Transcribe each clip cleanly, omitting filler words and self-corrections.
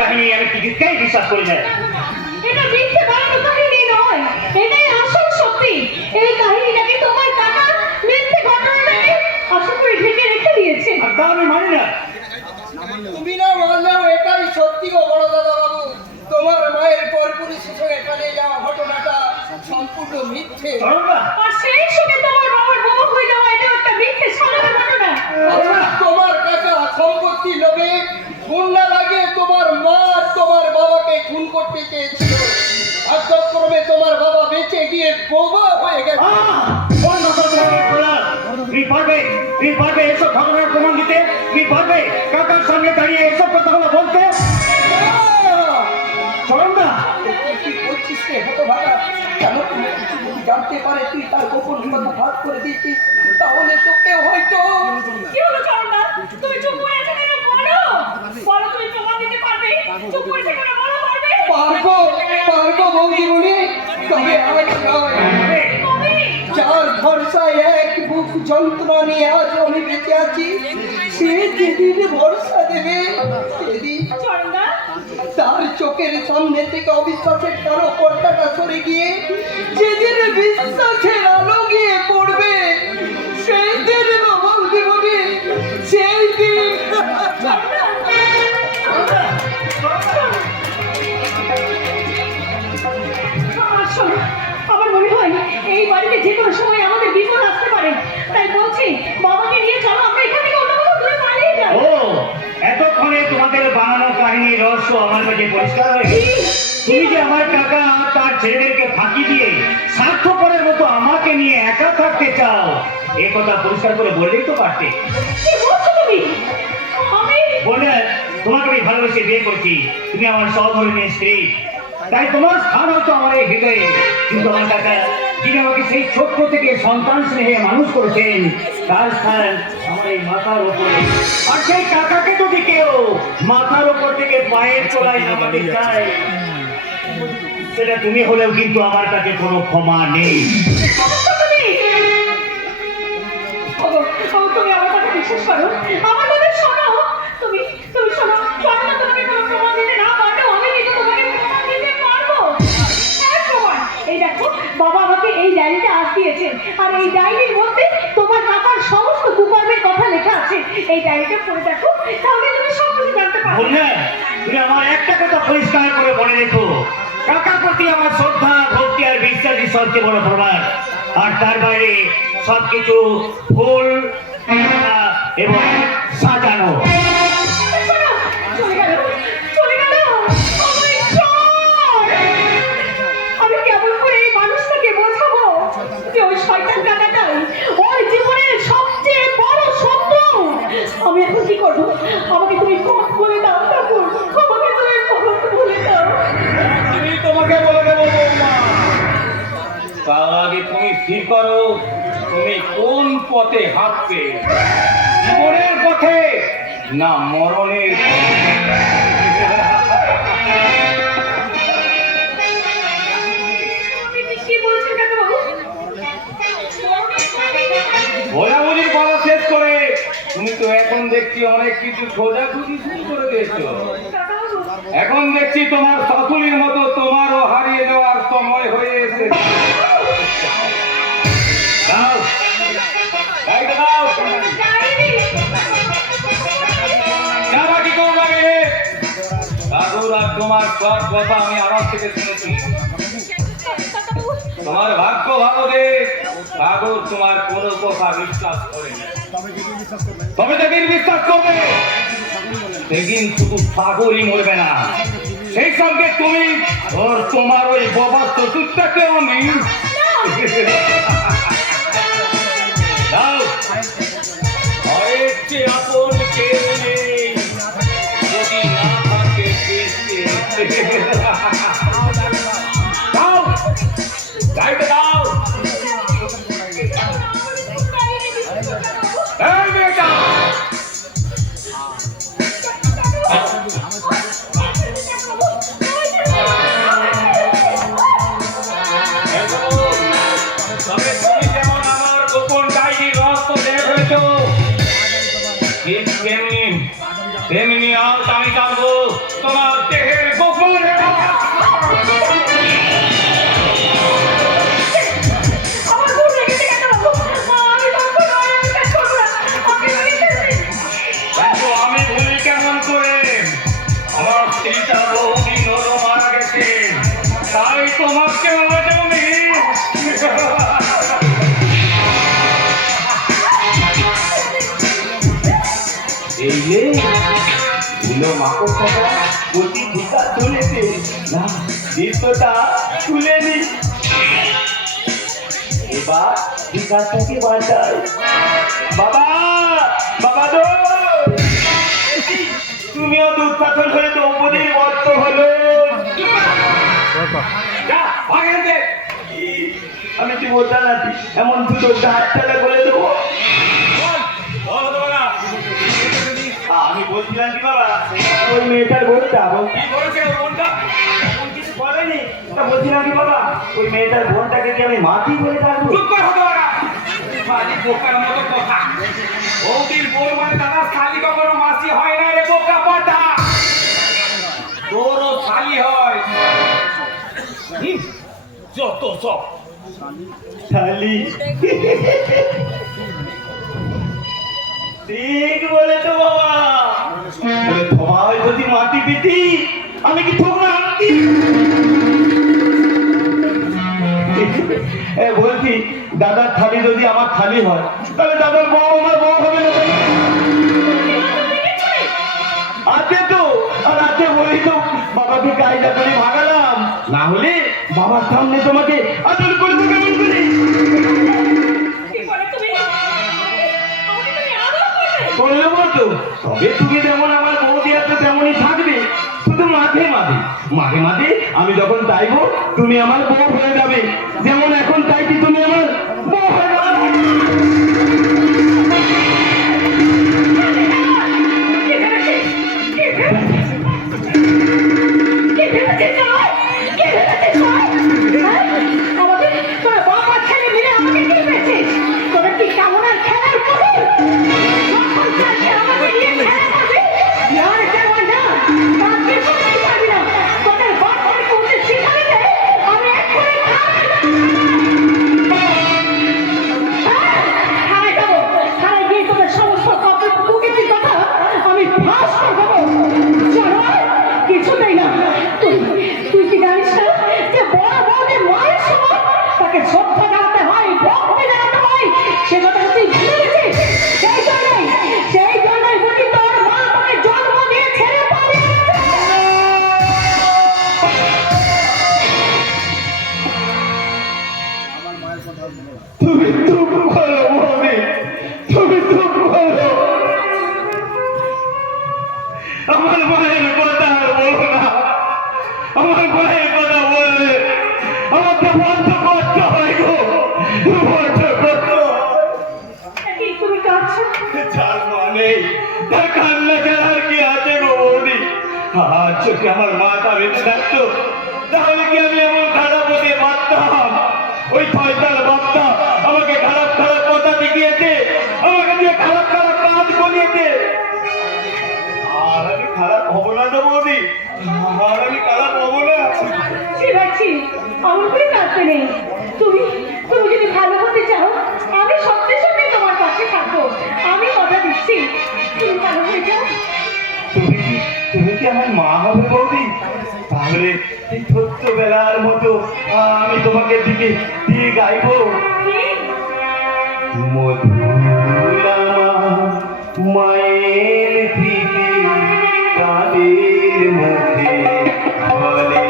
কাহিনী আমি টিকিটকেই বিশ্বাস করি না। এটা মিথ্যে বানানো কাহিনী নয়, এটাই আসল সত্যি। এই কাহিনীটাকে তোমার কাকা মিথ্যে ঘটনাটাকে আসল করে ঢেকে রেখে দিয়েছে। আর তা আমি মানি না। তুমি না মানলেও এটাই সত্যি গো বড় দাদা বাবু। তোমার মায়ের পরপুরুষের সঙ্গে কানে যাওয়া ঘটনাটা সম্পূর্ণ মিথ্যে। আর সেই সঙ্গে তোমার বাবার বোমা হয়ে যাওয়া এটা একটা মিথ্যে সাজানো ঘটনা। তোমার কাকা সম্পত্তি লোভে গুন্ডা লাগিয়ে তোমার মা আর তোমার বাবাকে খুন করতে চেয়েছিল। ভাগ্যক্রমে তোমার বাবা বেঁচে গিয়ে বোমা হয়ে গেছে। তুই পারবে এসব ঘটনার প্রমাণ দিতে? তুই পারবে কাকার সামনে দাঁড়িয়ে এসব কথাগুলো বলতে? চরণ না কি করছিস রে হতভাগা? কেন জানতে পারে তুই তার গোপন কথা ভাগ করে দিচ্ছিস? তাহলে তোকে হয়তো কি হলো চরণদা? তুমি চুপ করে আছো কেন? বলো বলো, তুমি প্রমাণ দিতে পারবে? চুপ করে থেকো না, বলো পারবে? পারবো বৌদিমণি, তবে আজ নয়। কবে? যার ভরসায় এক বুক যন্ত্রণা নিয়ে আজ আমি বেঁচে আছি, সে যেদিন ভরসা দেবে সেদিন চরণদা তার চোখের সামনে থেকে অবিশ্বাসের কালো পর্দাটা সরে গিয়ে যেদিন বিশ্বাসের আলো গিয়ে পড়বে সেই দিন বৌদিমণি, সেই দিন। আমার মনে হয় এই বাড়িতে যে কোনো সময় আমাদের বিপদ আসতে পারে। তাই বলছি বাবাকে নিয়ে চলো, আমরা এখান থেকে অন্য কোথাও দূরে পালিয়ে যাই। ও এতক্ষণে তোমাদের বানানো কাহিনীর রহস্য আমার কাছে পরিষ্কার হয়ে গেছে। তুমি যে আমার কাকা তার ছেলেদেরকে ফাঁকি দিয়ে স্বার্থপরের মতো আমাকে নিয়ে একা থাকতে চাও, এ কথা পরিষ্কার করে বললেই তো পারতে। কি বলছো তুমি? আমি বলে তোমাকে আমি ভালোবেসে বিয়ে করছি, তুমি আমার সহধর্মীয় স্ত্রী, তাই তোমার স্থান হয়তো আমার এই হৃদয়ে। কিন্তু আমার কাকা যিনি আমাকে সেই ছোট্ট থেকে সন্তান স্নেহে মানুষ করেছেন, তার স্থান আমার এই মাথার উপরে। আর সেই কাকাকে যদি কেউ মাথার উপর থেকে পায়ের তলায় নামাতে চায়, সেটা তুমি হলেও কিন্তু আমার কাছে কোনো ক্ষমা নেই। তুমি আমার কথা বিশ্বাস করো, আমার কথা শোনো। তুমি তুমি শোনো, চরণদা তোমাকে কোনো প্রমাণ দিতে না পারলেও আমি কিন্তু তোমাকে প্রমাণ দিতে পারবো। হ্যাঁ প্রমাণ, এই দেখো বাবা আমাকে এই ডায়েরিটা আজ দিয়েছেন। আর এই ডায়েরির মধ্যে তোমার কাকার সমস্ত কুকর্মের কথা লেখা আছে। এই ডায়েরিটা পড়ে দেখো, তাহলে তুমি সব কিছু জানতে পারবে। বললে তুমি আমার একটা কথা পরিষ্কার করে মনে রেখো, কাকার প্রতি আমার শ্রদ্ধা ভক্তি আর বিশ্বাসই সবচেয়ে বড় প্রমাণ। আর তার বাইরে সবকিছু ফুল এবং সাজানো। চলে গেল, চলে গেল। আমি কেমন করে এই মানুষটাকে বোঝাবো যে ওই শয়তান কাকাটাই ওর জীবনের সবচেয়ে বড় শত্রু? আমি এখন কি করবো? আমাকে তুমি পথ বলে দাও ঠাকুর, আমাকে তুমি পথ বলে দাও। আমি তোমাকে বলে দেবো বৌমা, তার আগে তুমি স্থির করো তুমি কোন পথে হাঁটবে, জীবনের পথে না মরণের কি বলছেন কাকাবাবু? ভোলাভুলির বলা শেষ করে তুমি তো এখন দেখছি অনেক কিছু খোঁজাখুঁজি শুরু করে দিয়েছো। কাকাবাবু এখন দেখছি তোমার শাশুড়ির মতো তোমারও হারিয়ে যাওয়ার সময় হয়ে এসেছে। দাও, গাড়িটা দাও। যারা কি করবে রে? দাদুর আর তোমার সব কথা আমি আমার থেকে শুনেছি। তোমার ভাগ্য ভালো যে দাদুর তোমার কোনো কথা বিশ্বাস করেনি। তবে যেদিন বিশ্বাস করবে সেদিন শুধু সাগরই মরবে না, সেই সঙ্গে তুমি ওর তোমার ওই বাবার চতুর্থকে আমি দাও। ভয়ের চেয়ে আপন কেউ নেই যদি না থাকে দেশকে। দাও, গাইতে দাও। এই মেয়েটা তবে তুমি যেমন আমার গোপন ডায়েরির রহস্য জেনে ফেলেছো, ঠিক তেমনি আজ আমি জানবো তোমার বলছি ভিক্ষা তুলেছে না, বৃত্তটা তুলেনি। এবার ভিক্ষাটাকে বাঁচাই। বাবা, বাবা গো, তুমিও দুঃখাতন হয়ে দ্রৌপদীর বস্ত হলো। যা, ভাগ এখান থেকে। আমি কি বলতাম না, এমন দুটো হাতটালে বলে দেবো। আমি বলছিলাম কি বাবা, ওই মেয়েটার বোনটা কিছু বলেনি, তা বলছিলাম কি বাবা, ওই মেয়েটার বোনটাকে কি আমি মাটি বলে ডাকবো? তোরও শালি হয় যত সব শালি, ঠিক বলে তো বাবা। তোমার যদি মাটি পেতি, আমি কি ঠোকরা আনতি? বলছি দাদার থালি যদি আমার থালি হয়, তাহলে দাদার বউ আমার বউ হবে না? আছে তো, আর আছে বলেই তো বাবাকে কায়দা করে ভাগালাম, না হলে বাবার সামনে তোমাকে আদর করে তো কেমন করে করলে বলতো? তবে তুমি যেমন আমার বৌদি আছে তেমনই থাকবে, শুধু মাঝে মাঝে মাঝে মাঝে আমি যখন চাইবো তুমি আমার বউ হয়ে যাবে, যেমন এখন চাইছি তুমি আমার বউ হয়ে যাবে। তুমি চুপ করো মনে, তুমি চুপ করো। আমার মায়ের কথা আর বলো না, আমার মায়ের কথা বললে আমার তো বন্ধ করতে হয় গো, বন্ধ করতে হয়। যার মানে তার কান্না ছাড়ার কি আছে গো বৌদি? আর চোখে আমার মাথা বেঁচে থাকতো, তাহলে কি আমি এমন খারাপ হতে পারতাম? ওই ছয়টার বাচ্চা আমাকে খারাপ খারাপ কথা শিখিয়েছে, আমাকে দিয়ে খারাপ খারাপ কাজ করিয়েছে, আর আমি খারাপ হবো না তো বৌদি? আর আমি খারাপ হবো না? আমার কোনো কাছে নেই। তুমি তুমি যদি ভালো হতে চাও, আমি সত্যি সত্যি তোমার পাশে থাকবো। আমি কথা দিচ্ছি, তুমি ভালো হয়ে যাও। তুমি কি আমার মা হবে বৌদি? তাহলে এই ছোট্টবেলার মতো আমি তোমাকে দিকে দিয়ে গাইবো। মধুরা মায়ের দিকে তাদের মুখে বলে,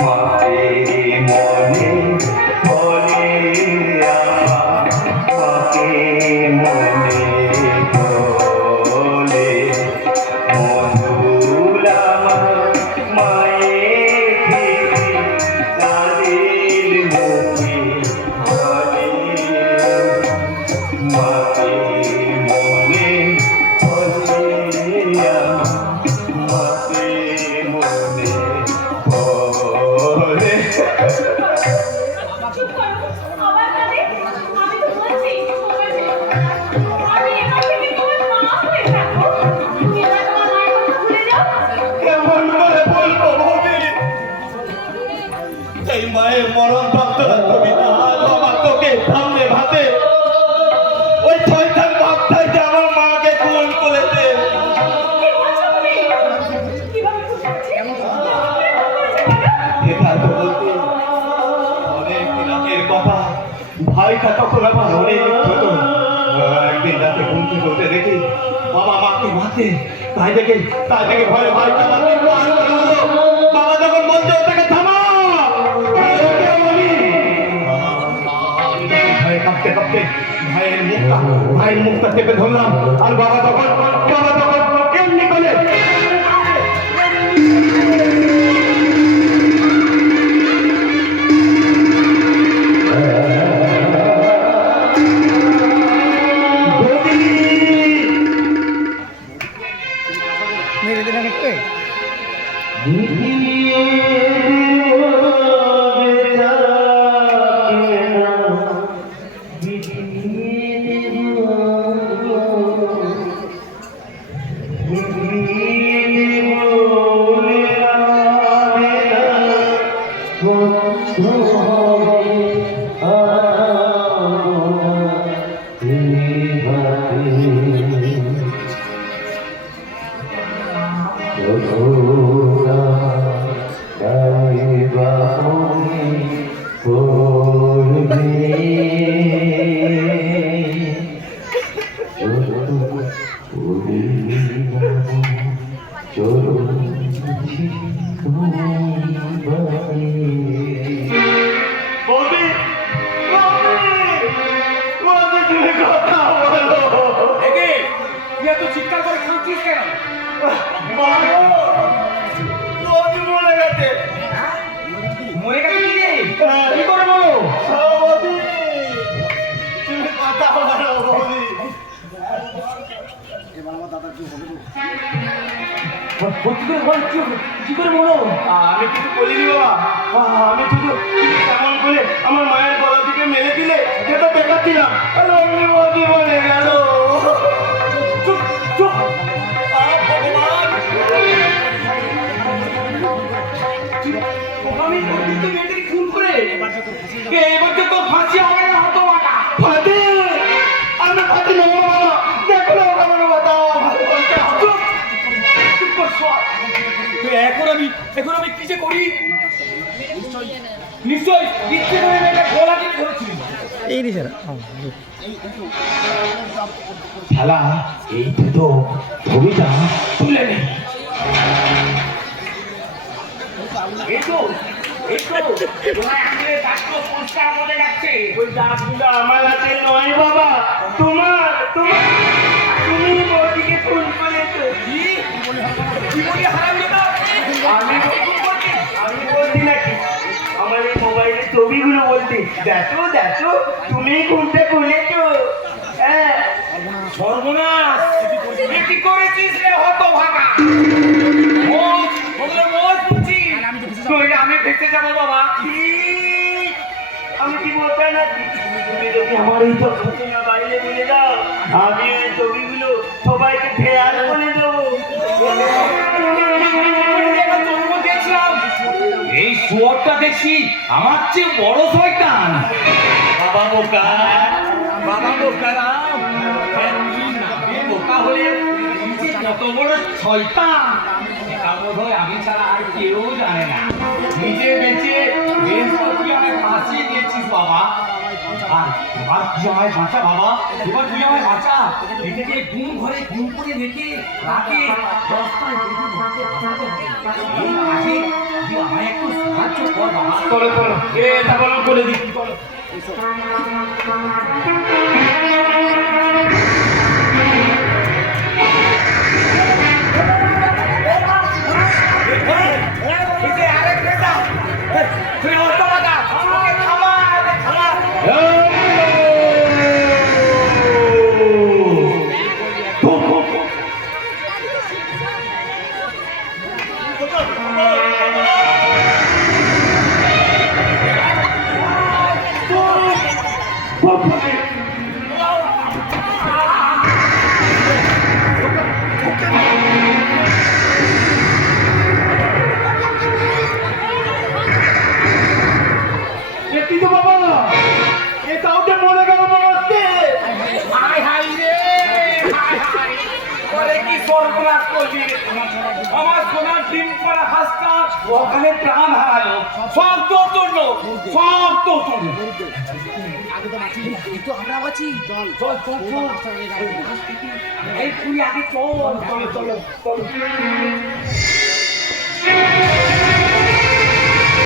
মাকে মনে বলে, মাকে মনে বলে, মধুরা মায়ের দিকে তাদের মুখে বলে, মাকে মনে বলে, মাকে মনে বলে। চুপ করো, আবার কাঁদে। আমি তো বলছি, আমি এবার থেকে তোমার মা হয়ে থাকবো। তুমি এবার তোমার মায়ের কথা ভুলে যাও। কেমন করে বলবো বৌদি? এই মায়ের মরণ তত্ত্বটা তুমি না বাবা তোকে সামনে ভাতে ওই ছয়টার বাপটাই যে আমার মাকে খুন করেছে। কি বলছো তুমি? কিভাবে বুঝাচ্ছি? এটা তো বলতে অনেক দিন আগের কথা। ভাইটা তখন আমার অনেক ছোট। একদিন রাতে ঘুম থেকে উঠে দেখি বাবা মাকে তাই দেখে ভয়ে ভয় বাবা যখন বলছে তাকে থামা, ভয়ে কাঁপতে কাঁপতে ভাইয়ের মুখটা চেপে ধরলাম। আর বাবা তখন এমনি করে একে তুই এত চিৎকার করে খাচ্ছিস কেন? মরে গেছে। মরে গেছে কি রে? কি করে বলো? তুমি কথা বলো বৌদি। কি করে বলো? আমি কিছু বলিনি বাবা, আমি শুধু কেমন করে আমার মায়ের গলা থেকে মেলে দিলে সেটা দেখাচ্ছিলাম। অমনি বৌদি বলে গেল। চুপ চুপ। ভগবান, আমি তুই মেয়েটাকে খুন করে এবার তো তোর ফাঁসি হবে না, হতো বাটা ফাটে আমি ফাটে নেবো বাবা, দেখো না আমার বাতাও ভালো কথা। চুপ চুপ কর সর। তুই এখন আমি কি যে করি? নিশ্চয় ইচ্ছে করে মেয়েটা গলা টিপে ধরেছিলি। শালা এই তো ছবিটা তুলে নে। তোমার আঙুলে দাগগুলো পরিষ্কার মধ্যে যাচ্ছে। ওই দাগগুলো আমার হাতে নয় বাবা, তোমার তুমি বৌদিকে খুন করেছো। কি বলি হারামজাদা? আমি বলছি নাকি, আমার এই মোবাইলের ছবিগুলো বলছি। দেখো তুমি খুনতে খুলেছো। হ্যাঁ সর্বনাশ, তুই কি করেছিস রে হতভাগা? আমি ভেসে যাবো বাবা। আমি কি বলতে নাকি, তুমি যদি আমার এই সব ঘটনা বাইরে বলে দাও, আমি এই ছবিগুলো সবাইকে ফেয়ার করে দেবো। জন্ম দিয়েছিলাম, এই শুয়োরটা দেখছি আমার চেয়ে বড় শয়তান। বাবা বোকা রাম, বোকা হলে নিজে কত বড় শয়তান এটা বোধহয় আমি ছাড়া আর কেউ জানে না। নিজে বেঁচে বেশ তুই আমায় ফাঁসিয়ে দিয়েছিস বাবা। আর এবার তুই আমায় বাঁচা বাবা, এবার তুই আমায় বাঁচা। রেখে দিয়ে ঘুম ঘরে ঘুম করে রেখে রাতে দশটায় বেশি ঘুমতে বাঁচাতে হবে। এই কাজে তুই আমায় একটু সাহায্য কর বাবা। করো এটা বলো করে দিচ্ছি। আমার সোনার ডিম করা হাঁসটা ওখানে প্রাণ হারালো। সব তোর জন্য, সব তোর জন্য। আগে তো বাঁচি কিন্তু আমরাও আছি চল চল চল চল এই তুই আগে চল চলো চলো চলো